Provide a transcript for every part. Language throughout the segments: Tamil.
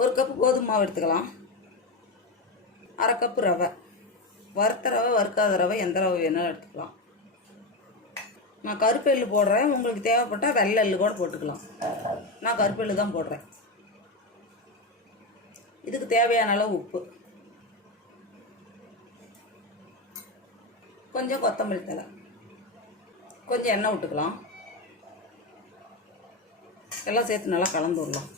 ஒரு கப்பு கோதுமை மாவு எடுத்துக்கலாம். அரை கப்பு ரவை. வறுத்த ரவை வறுக்காத ரவை எந்த ரவை வேணாலும் எடுத்துக்கலாம். நான் கருப்பு எள்ளு போடுறேன். உங்களுக்கு தேவைப்பட்டால் வெள்ளை எள்ளு கூட போட்டுக்கலாம். நான் கருப்பு எள்ளு தான் போடுறேன். இதுக்கு தேவையான அளவு உப்பு. கொஞ்சம் கொத்தமல்லி தழை. கொஞ்சம் எண்ணெய் விட்டுக்கலாம். எல்லாம் சேர்த்து நல்லா கலந்து விடலாம்.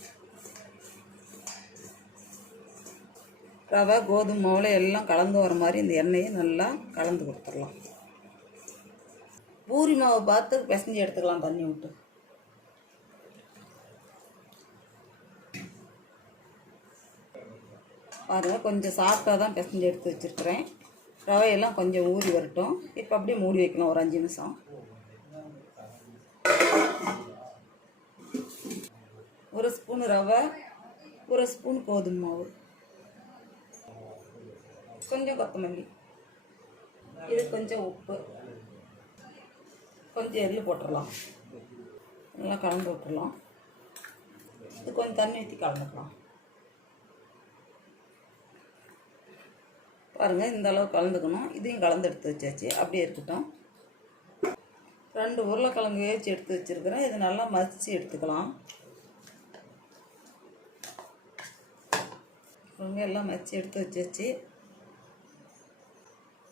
ரவை கோதுமை மாவில் எல்லாம் கலந்து வர மாதிரி இந்த எண்ணெயை நல்லா கலந்து கொடுத்துடலாம். பூரி மாவை பார்த்து பிசைஞ்சு எடுத்துக்கலாம் தண்ணி விட்டு. பாருங்கள் கொஞ்சம் சாஃப்டாக தான் பிசைஞ்சு எடுத்து வச்சுருக்கிறேன். ரவையெல்லாம் கொஞ்சம் ஊறி வரட்டும். இப்போ அப்படியே மூடி வைக்கலாம் ஒரு அஞ்சு நிமிஷம். ஒரு ஸ்பூன் ரவை ஒரு ஸ்பூன் கோதுமை மாவு. கொஞ்சம் கொத்தமல்லி. இது கொஞ்சம் உப்பு. கொஞ்சம் எள்ளு போட்டுடலாம் நல்லா கலந்து விட்டுடலாம் இது கொஞ்சம் தண்ணி ஊற்றி கலந்துக்கலாம். பாருங்கள் இந்த அளவு கலந்துக்கணும். இதையும் கலந்து எடுத்து வச்சாச்சு. அப்படியே இருக்கட்டும். ரெண்டு உருளைக்கிழங்கு வேவிச்சு எடுத்து வச்சுருக்கிறேன். இது நல்லா மதித்து எடுத்துக்கலாம். எல்லாம் மதித்து எடுத்து வச்சாச்சு.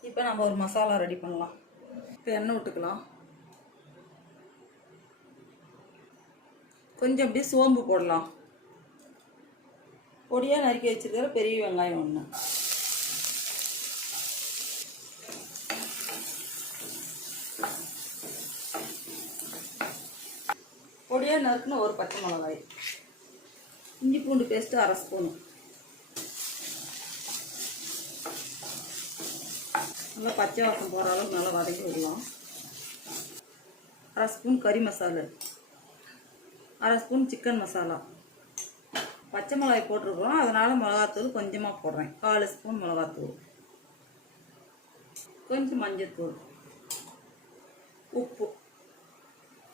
இப்போ நம்ம ஒரு மசாலா ரெடி பண்ணலாம். இப்போ எண்ணெய் விட்டுக்கலாம் கொஞ்சம் அப்படியே சோம்பு போடலாம். பொடியாக நறுக்கி வச்சிருக்கிற பெரிய வெங்காயம் ஒன்று பொடியாக நறுக்குன்னு ஒரு பச்சை மிளகாய். இஞ்சி பூண்டு பேஸ்ட்டு அரை ஸ்பூனு. நல்லா பச்சை வாசம் போகிற அளவுக்கு நல்லா வதக்கி விடலாம். அரை ஸ்பூன் கறி மசாலா. அரை ஸ்பூன் சிக்கன் மசாலா. பச்சை மிளகாய் போட்டிருக்கிறோம். அதனால் மிளகாத்தூள் கொஞ்சமாக போடுறேன். கால் ஸ்பூன் மிளகாத்தூள். கொஞ்சம் மஞ்சத்தூள். உப்பு.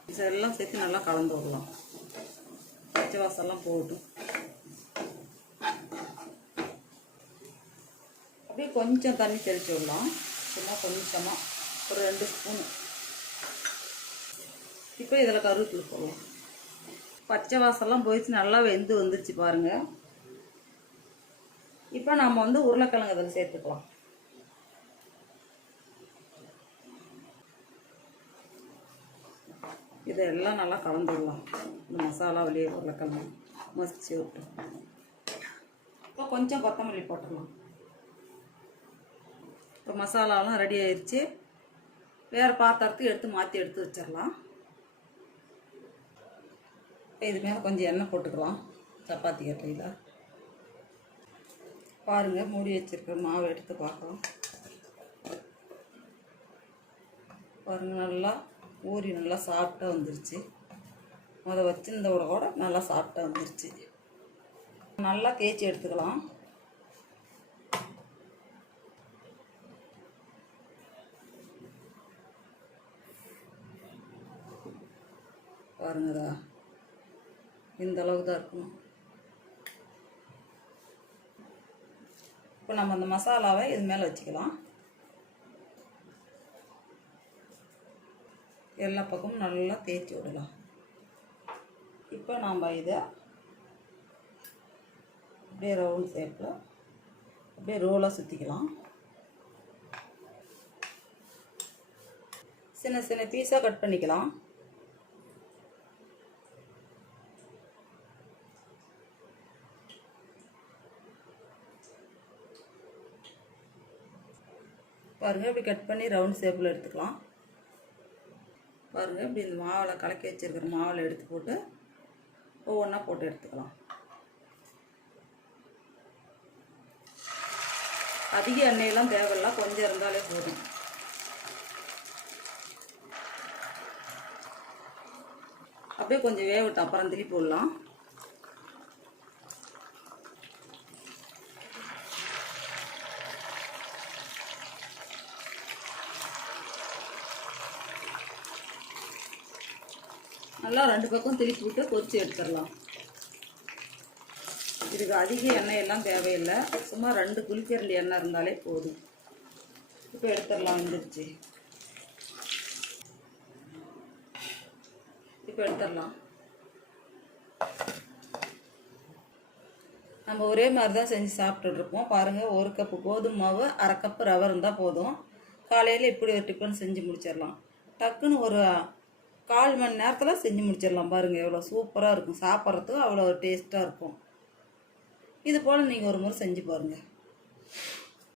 இதெல்லாம் சேர்த்து நல்லா கலந்து விடலாம். பச்சை வாசம்லாம் போகட்டும். அப்படியே கொஞ்சம் தண்ணி தெளித்து விடலாம். சும்மா கொஞ்சமாக ஒரு ரெண்டு ஸ்பூனு. இப்போ இதில் கருவேப்பிலை போடுவோம் பச்சை வாசம்லாம் போயிடுச்சு நல்லா வெந்து வந்துருச்சு பாருங்கள் இப்போ நம்ம வந்து உருளைக்கிழங்கு இதில் சேர்த்துக்கலாம். இதெல்லாம் நல்லா கலந்துடலாம். இந்த மசாலா வெளியே உருளைக்கிழங்கு மசிச்சு விட்டு. இப்போ கொஞ்சம் கொத்தமல்லி போட்டுடலாம் இப்போ மசாலாலாம் ரெடி ஆயிடுச்சு வேறு பாத்திரத்துக்கு எடுத்து மாற்றி எடுத்து வச்சிடலாம் இது மேலே கொஞ்சம் எண்ணெய் போட்டுக்கலாம். சப்பாத்தி கட்டையில் பாருங்கள் மூடி வச்சிருக்கிற மாவு எடுத்து பார்க்கலாம். பாருங்கள் நல்லா ஊறி நல்லா சாஃப்டாக வந்துருச்சு. முத வச்சிருந்தோட கூட நல்லா சாஃப்டாக வந்துருச்சு. நல்லா தேய்ச்சி எடுத்துக்கலாம். பாருங்கதா இந்த அளவுக்கு தான் இருக்கணும். இப்போ நம்ம அந்த மசாலாவை இது மேலே வச்சுக்கலாம். எல்லா பக்கமும் நல்லா தேய்ச்சி விடலாம். இப்போ நாம் இதை அப்படியே ரவுண்ட் ஷேப்பில் அப்படியே ரோலாக சுற்றிக்கலாம் சின்ன சின்ன பீஸாக கட் பண்ணிக்கலாம். பாருங்கள் இப்படி கட் பண்ணி ரவுண்ட் ஷேப்பில் எடுத்துக்கலாம். பாருங்கள் இப்படி இந்த மாவில் கலக்கி வச்சுருக்கிற மாவில் எடுத்து போட்டு ஒவ்வொன்றா போட்டு எடுத்துக்கலாம். அதிக எண்ணெயெல்லாம் தேவையில்ல கொஞ்சம் இருந்தாலே போதும். அப்படியே கொஞ்சம் வேகட்டும் அப்புறம் திருப்பி போடலாம். நல்லா ரெண்டு பக்கம் திருப்பி விட்டு பொரிச்சு எடுத்துடலாம். இதுக்கு அதிக எண்ணெய் எல்லாம் தேவையில்லை. சும்மா ரெண்டு குளிக்கரண்டி எண்ணெய் இருந்தாலே போதும். இப்போ எடுத்துடலாம் வந்துடுச்சு இப்போ எடுத்துடலாம். நம்ம ஒரே மாதிரி தான் செஞ்சு சாப்பிட்டுட்ருப்போம். பாருங்கள் ஒரு கப்பு கோதுமை மாவு அரை கப்பு ரவை இருந்தால் போதும். காலையில் இப்படி ஒரு டிஃபன் செஞ்சு முடிச்சிடலாம். டக்குன்னு ஒரு கால் மணி நேரத்தில் செஞ்சு முடிச்சிடலாம் பாருங்கள் எவ்வளோ சூப்பராக இருக்கும். சாப்பிட்றதுக்கு அவ்வளோ டேஸ்ட்டாக இருக்கும். இது போல் நீங்கள் ஒரு முறை செஞ்சு பாருங்கள்